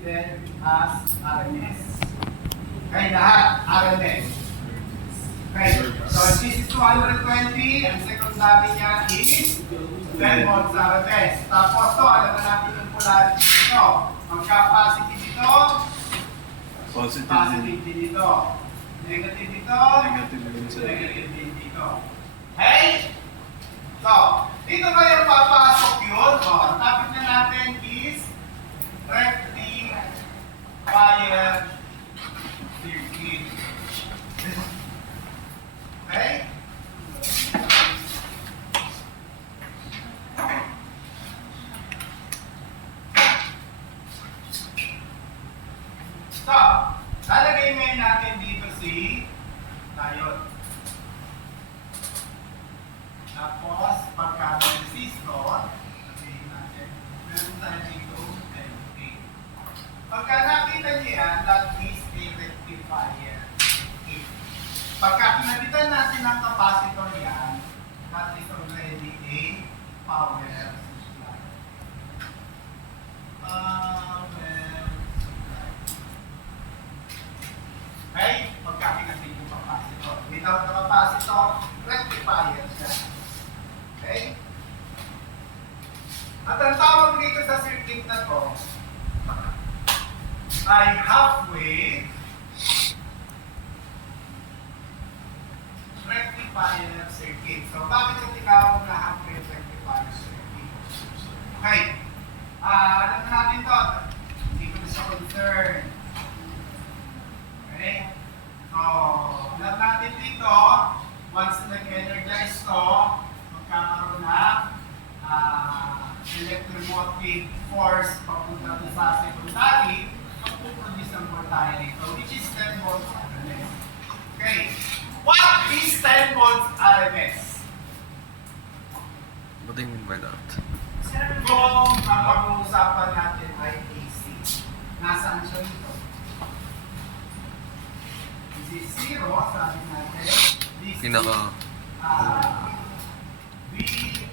treated as RMS. Okay, lahat RMS. Okay, so this is 220. Ang secondary niya is 10 volts RMS. Tapos to, alam na natin yung polarity dito. Magka-positive dito, positive din dito. Negative dito, negative din dito. Okay? So, dito kayo papasok yun. O, ang topic na natin is rectifier circuit. Okay? So, lalagay mo natin dito si diode. Tapos, pagka resistor, sabihin natin, meron tayo dito LA. Pagka nakita niyo yan, that is a rectifier. Pagka pinagitan natin ang capacitor yan, that is already a power supply. Okay? Pagka pinagitan yung capacitor. Without the capacitor, rectifier siya. Okay? At ang tawag dito sa circuit na to ay halfway rectifier circuit. So, bakit ito tinawag na halfway rectifier circuit? Okay. Alam natin to. Hindi ko na siya concern. Okay? So, alam natin dito, once nag-energize to, magkakaroon na electromotive force papunta sa secondary, magpuproduce ng voltage dito, which is 10 volts RMS. Okay. What is 10 volts RMS? What do you mean by that? Kung ang pag-uusapan natin ay AC, nasaan siya dito? This is 0, sabi natin. This Pinaka...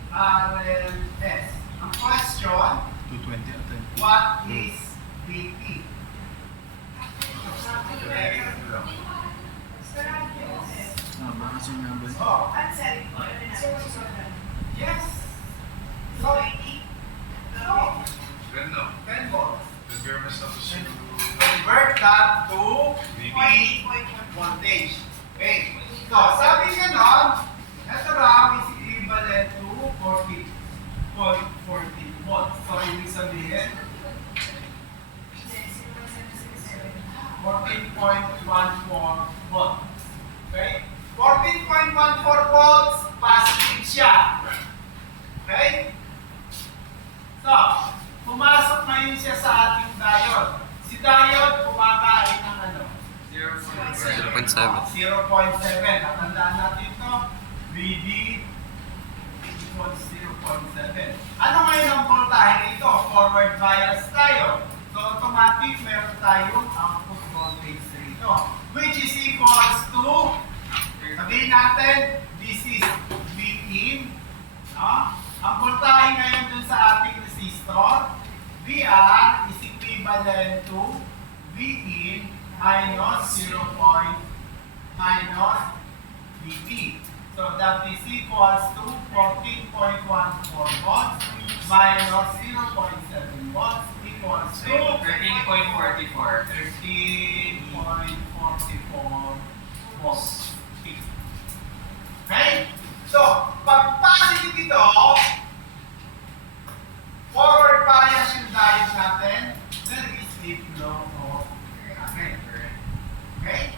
VRMS. Ang question, 220 atin. what is VP? Baka sinabi. Oh, yes. So, 10 volts. Convert that to VP voltage. Okay. So, sabi niya nun, ito raw is equivalent to 14 volts. So, ibig sabihin, 14.14 volts. Okay? 14.14 volts, positive siya. Okay? So, pumasok ngayon siya sa ating diode. Si diode kumakain ng ano? 0.7. 0.7. Natandaan natin ito. VD equals 0.7. Ano ngayon ang voltahe nito? Forward bias tayo. So, automatic meron tayong output voltage rito. Which is equals to, sabihin natin, this is V in. No? Ang voltahe ngayon dun sa ating resistor, VR is equivalent to V in minus 0. Minus VP. So that is equals to 14.14 volts minus 0.7 volts equals to 13.44. 13.44 volts. Okay? So, pag positive ito, forward bias yung diode natin, there is a flow of current. Okay?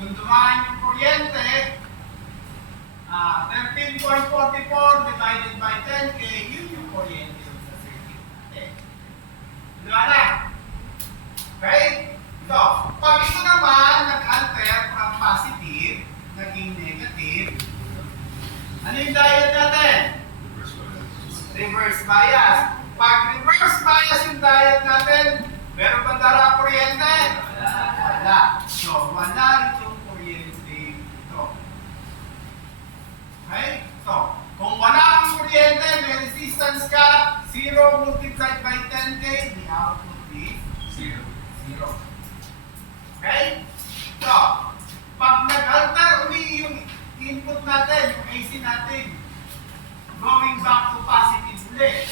Kung dumaan yung kuryente, 13.44 divided by 10K, yun yung kuryente sa circuit natin. Diba na? Okay? So, pag ito naman nag-alter from positive, naging negative, ano yung diode natin? Reverse bias. Pag reverse bias yung diode natin, meron ba dara kuryente? Wala. So, wala itong kuryente ito. Okay? So, kung wala kang kuryente, may resistance ka, 0 multiplied by 10K, the output is Zero. 0. Okay? So, pag nag-alter uli yung input natin, yung AC natin, going back to positive ulit,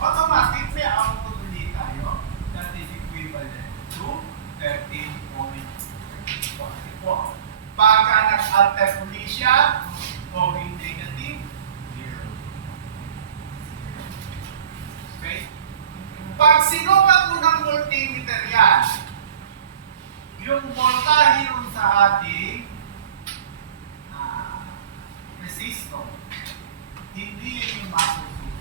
automatic may output ulit tayo. That is equivalent to 13.44. Pagka nag-alter uli siya, going negative, 0. Okay? Pag sinukat mo ng multimeter yan, yung voltahe ron sa ating resistor, hindi yun yung masusunod.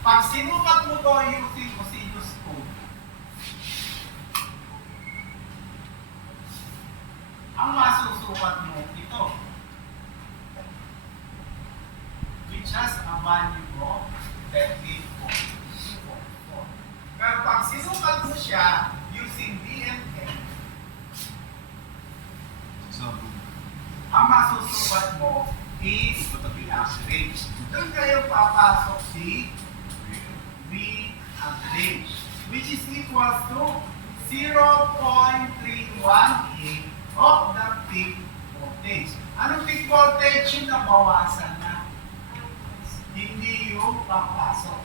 Pag sinukat mo to using oscilloscope, ang masusukat mo ito, which has a value of 13.24. Pero pag sinukat mo siya using DMM, Example. ang masusukat mo is the average. Doon kayo papasok si V average, which is equal to 0.318 of the peak voltage. Anong peak voltage yung nabawasan na? Hindi yung papasok.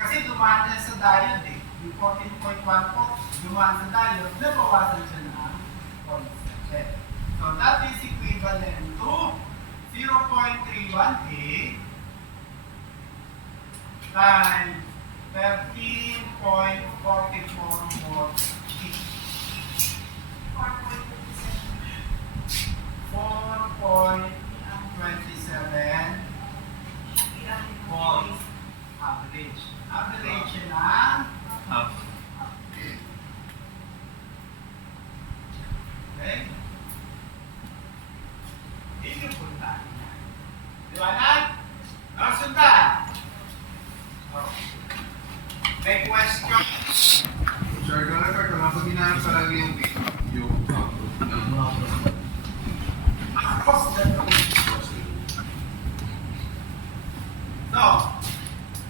Kasi dumaan na sa diode eh. Yung 14.14, dumaan sa diode, nabawasan siya ng 0.7. So that is equivalent to 0.318 times 13.44 volts. 4.27 volts average. Average ng Half. okay? Hindi yung puntahan niya. Di ba na? Nasundan. Oh. May question? Sir, ganun kapag ginamit palagi yung output ng Across the road. So,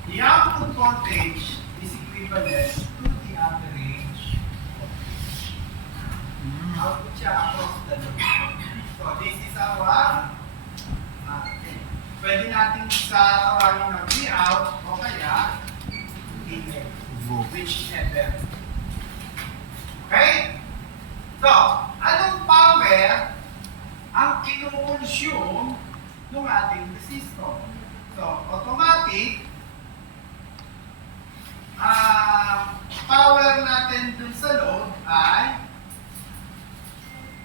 the output voltage is equivalent to the average voltage. Output siya across the road. So, this is our pwede natin sa tawagin ng V-out o kaya V-in, whichever. Okay? So, anong power ang kinukonsume ng ating resistor? So, automatic, power natin dun sa load ay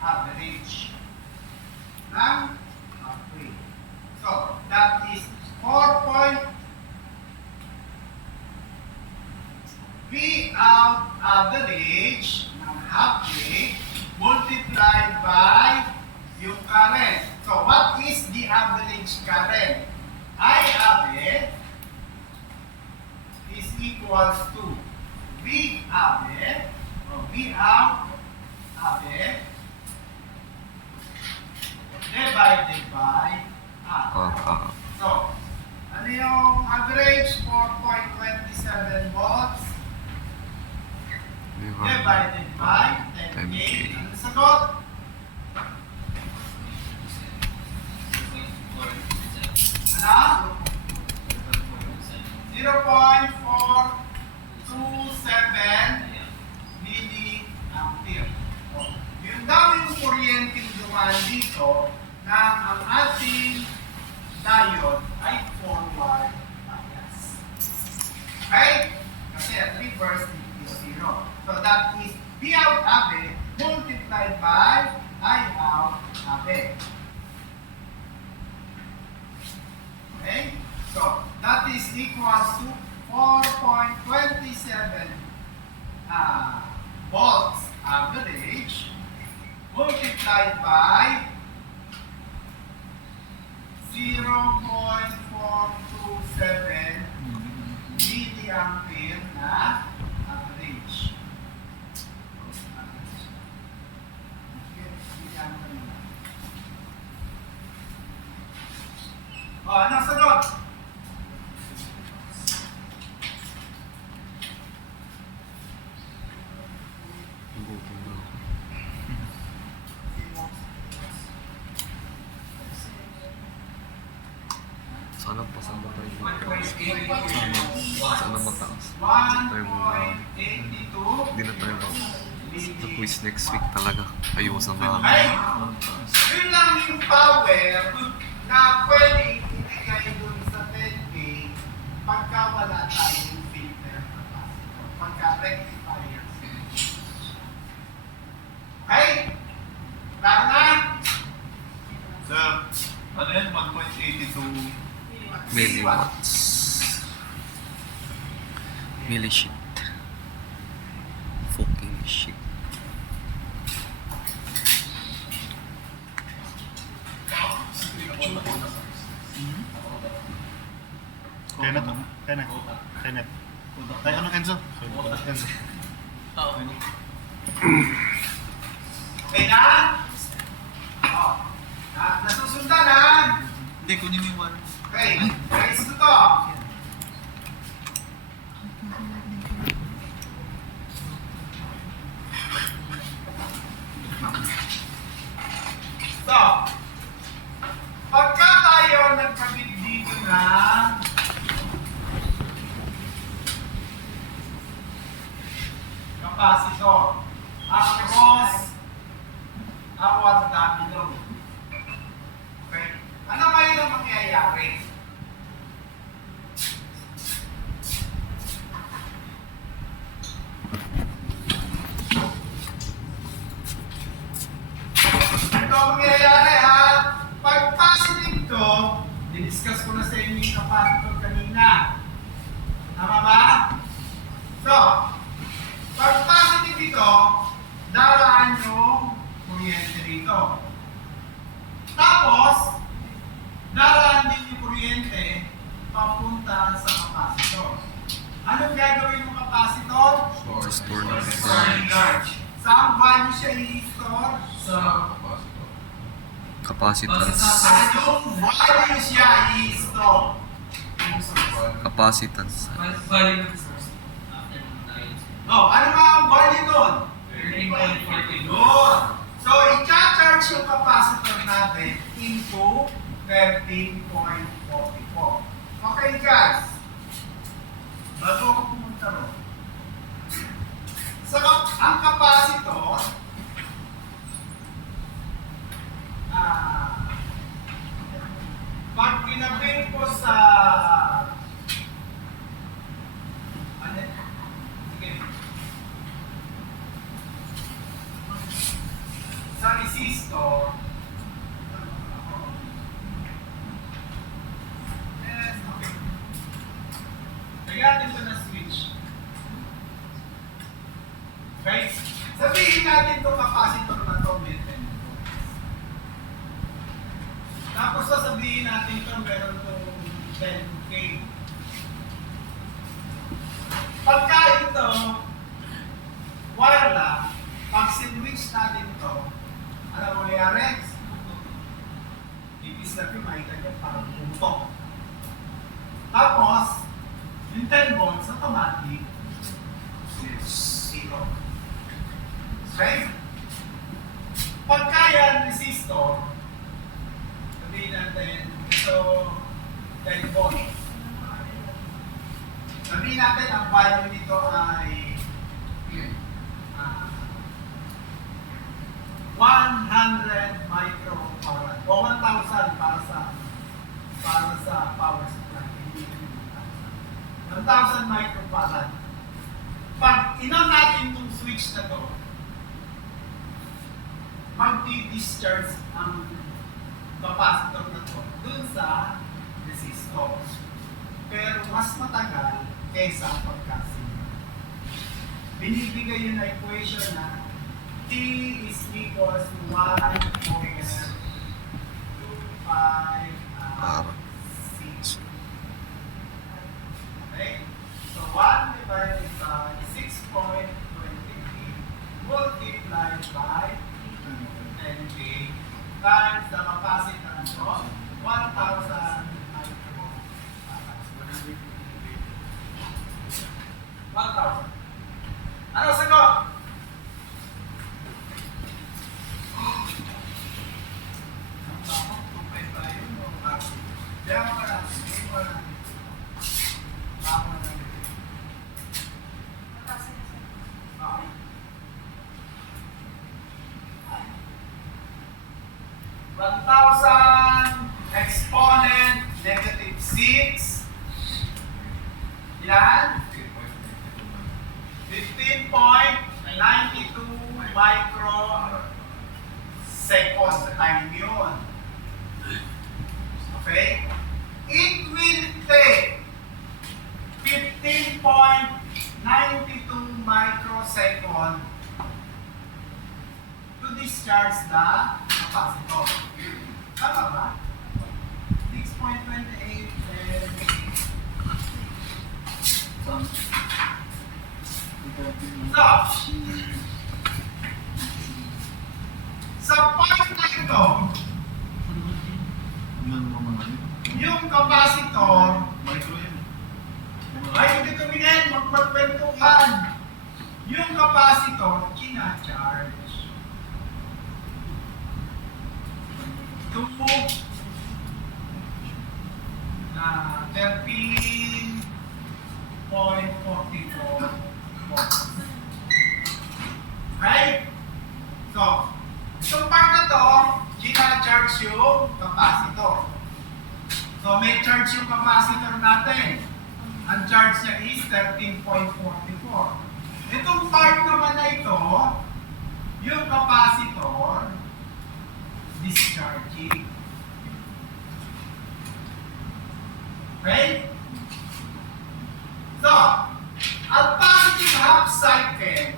average ng halfway. So, that is 4. V out average ng halfway multiplied by yung current. So, what is the average current? IAB is equals to VAB or V out AB divided by R. So, ano yung average? 4.27 volts divided by 10K. Ano sagot? Ano? 0.427 milliampere. Yun daw yung kuryenteng dumaan dito na ang ating diode ay forward bias. Okay? Kasi at reverse is 0. So that is V out AB multiplied by I out AB. Okay? So that is equals to 4.27 volts average multiplied by 0.427 milliampere na average. Anong sagot? Kalampasan ba tayo? 1.8. Sana mataas. 1.82. Hindi na tayo bang sa quiz next week talaga. Ayusan na. Ay, yun lang yung power na pwede ibigay dun sa 10K pagka wala tayong filter capacitor. Pagka rectifier. Okay? Klaro na? Sa, ano yan, 1.82. Milliwatts. Millisheet. Fucking shit. Tenet, ano? Tenet. Tenet. Ay, ano, Enzo? Enzo. Okay na? Oh. Nasusundan na? Hindi, kunin mo yung one. Okay, guys, ito to. So, pagka tayo nagkabit dito na capacitor, across our domino. Okay? Ano ngayon ang mangyayari? Ito ang mangyayari ha. Pag positive to, diniscuss ko na sa inyo yung capacitor kanina. Tama ba? So, pag positive ito, daraan yung kuryente dito. Tapos, daraan din yung kuryente papunta sa capacitor. Anong gagawin ng capacitor? Store na. Storing charge. Saan value siya i-store? So, Capacitance. Anong value siya i-store? Capacitance. value ng source. After ng tayo. Oh, ano nga ang value doon? 13.42. Yun. So, i-charge yung capacitor natin into 13.44. Okay, guys. Bago ako pumunta ro. So, ang capacitor, pag pinabili ko sa ano? Sige. Sa resistor, yes, okay. Lagyan natin ito na switch. Okay? Sabihin natin itong capacitor na ito, may 10 volts. Tapos sasabihin natin ito, meron itong 10K. Pagka ito, wire lang, pag sinwitch natin ito, ano mo nangyari? Ipis lang yung makita niya parang pumutok. Tapos, yung 10 volts, automatic, 0. Okay? Pagka yan resistor, sabihin natin, ito 10 volts. Sabihin natin, ang value nito ay 100 microfarad o 1,000 para sa power supply. Hindi 1,000 microfarad. Pag inon natin itong switch na to, magdi-discharge ang capacitor na to dun sa resistor. Pero mas matagal kaysa ang pagkasin. Binibigay yun na equation na T is equals to 1.25 C. Okay? So 1 divided by 6.28 multiplied by 10K times the capacitance of 1,000 microfarads. 1,000. Ano sagot? Ang bakit 2.5 tayo, no? Diyan ka lang. microseconds na time yun. Okay? It will take 15.92 microseconds to discharge the capacitor. Tama ba? 6.28 sa part na ito, Yun mo mga yun. yung capacitor, Micro yan. ay hindi tumingin, magpagkwentuhan. Yung capacitor, kina-charge. To 13.44 volts. Okay? So, itong part na to, kina-charge yung capacitor. So, may charge yung capacitor natin. Ang charge niya is 13.44. Itong part naman na ito, yung capacitor, discharging. Okay? So, ang positive half cycle,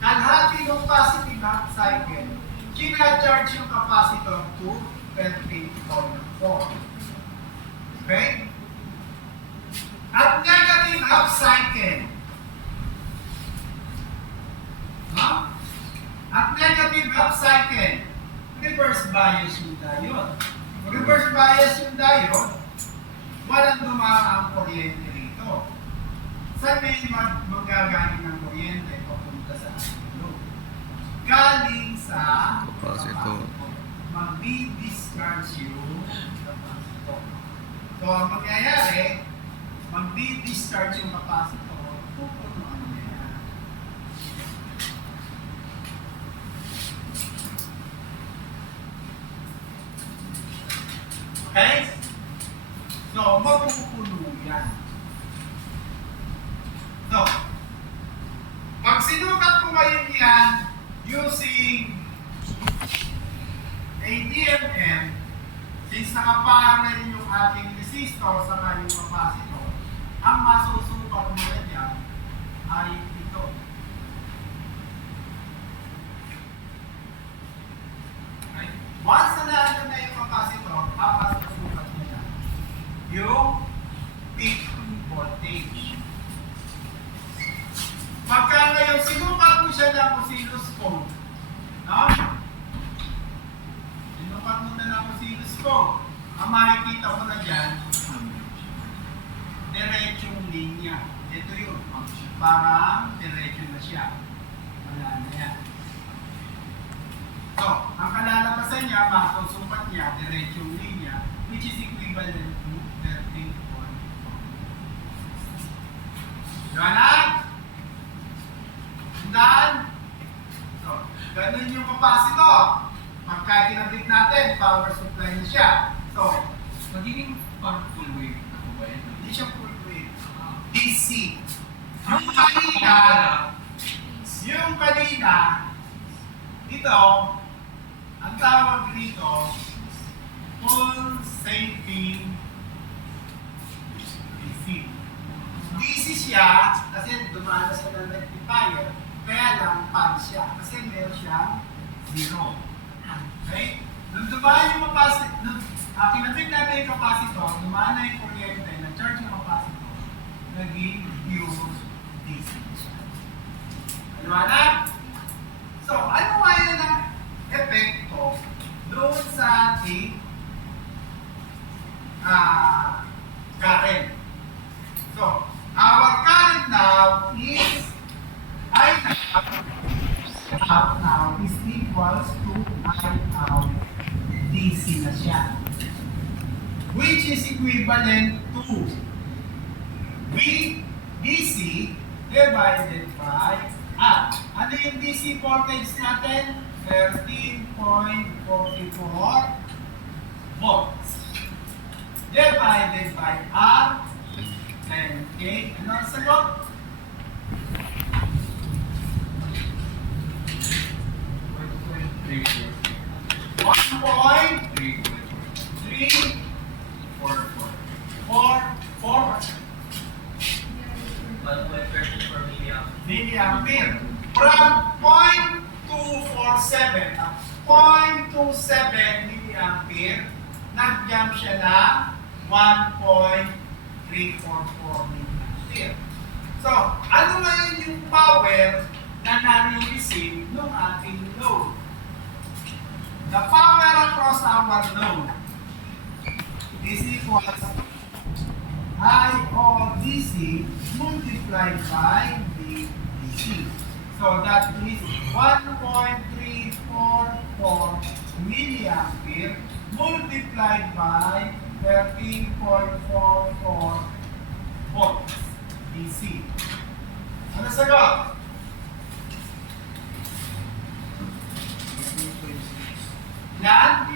kalahati ng positive half cycle, kina-charge yung capacitor to 13.4. Okay? At negative half cycle, no? At negative half cycle, reverse bias yung diode. Reverse bias yung diode, walang dumaan ang kuryente rito. Saan may magagaling ng kuryente papunta sa load? Galing sa Capacitor. magdi-discharge yung capacitor. So, ang mangyayari, magdi-discharge yung capacitor, pupunuan niya. Okay? So, mapupuno yan. So, pag sinukat ko ngayon yan using ADMM, since nakaparallel yung ating resistor sa kanyang capacitor, ang masusukat mo na yan ay ito. Okay? Once na natin na yung capacitor, ang masusukat mo yan yung peak voltage. Pagka ngayon sinukat mo siya ng oscilloscope, no? Sinukat mo na ng oscilloscope, ang makikita mo na dyan, diretsong linya. Ito yun, parang diretso na siya. Wala na yan. So, ang kalalabasan niya, masusukat niya, diretsong linya, which is equivalent to 13.4. Diba na? Tandaan? So, ganun yung capacitor. Pagka kinabit natin, power supply na siya. So, Magiging parang full wave na po ba yan? hindi siya full wave. DC. Yung kanina, ito, ang tawag dito, pulsating DC. DC siya, kasi dumaan sa ng rectifier, kaya lang pan siya, kasi meron siyang zero. Okay? Nung dumaan yung capacitor, kinabit natin yung capacitor, dumaan na yung kuryente, na-charge yung capacitor, naging pure DC siya. Ano na? So, ano kaya ng epekto doon sa ating current? So, our current now is out now is equals to I out DC na siya. Which is equivalent to V DC divided by R. Ano yung DC voltage natin? 13.44 volts. Divided by R, 10K. Ano ang sagot? milliampere. From 0.247, 0.27 milliampere, nag-jump siya na 1.344 milliampere. So, ano ngayon yung power na nare-receive ng ating load? The power across our load is equal to I or DC multiplied by the DC. So that is 1.344 milliampere multiplied by 13.44 volts DC. Ano sagot? Yan?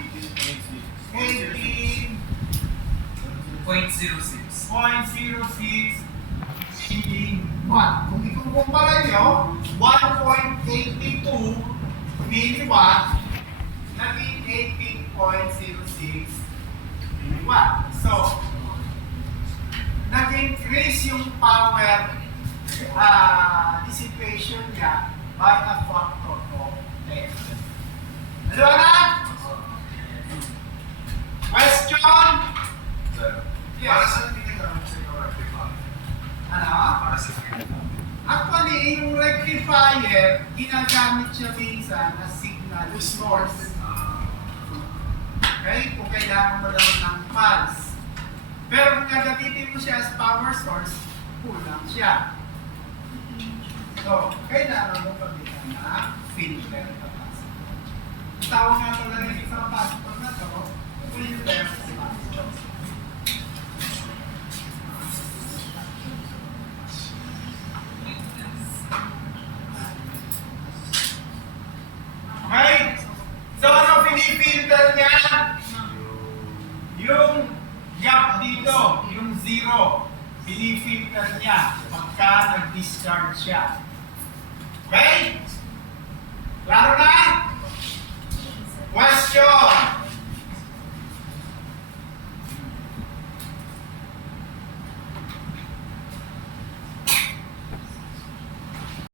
18.06 milliwatt. Kung ikukumpara nyo, 1.82 milliwatt naging 18.06 milliwatt. So, nag-increase yung power dissipation niya by a factor of 10. Ano na? Question? Sir, Yes. para saan ginagamit sa inyo rectifier? Ano? Para sa inyo. Actually, yung rectifier, ginagamit siya minsan as signal source. Okay? Kung kailangan mo lang ng pulse. Pero kung gagamitin mo siya as power source, kulang siya. So, kailangan mo pagbitan na filter capacitor. Ang tawag nga pala rin sa capacitor na to, filter capacitor. Okay? So, ano pinifilter niya? Yung gap dito, yung zero, pinifilter niya pagka nag-discharge siya. Okay? Klaro na?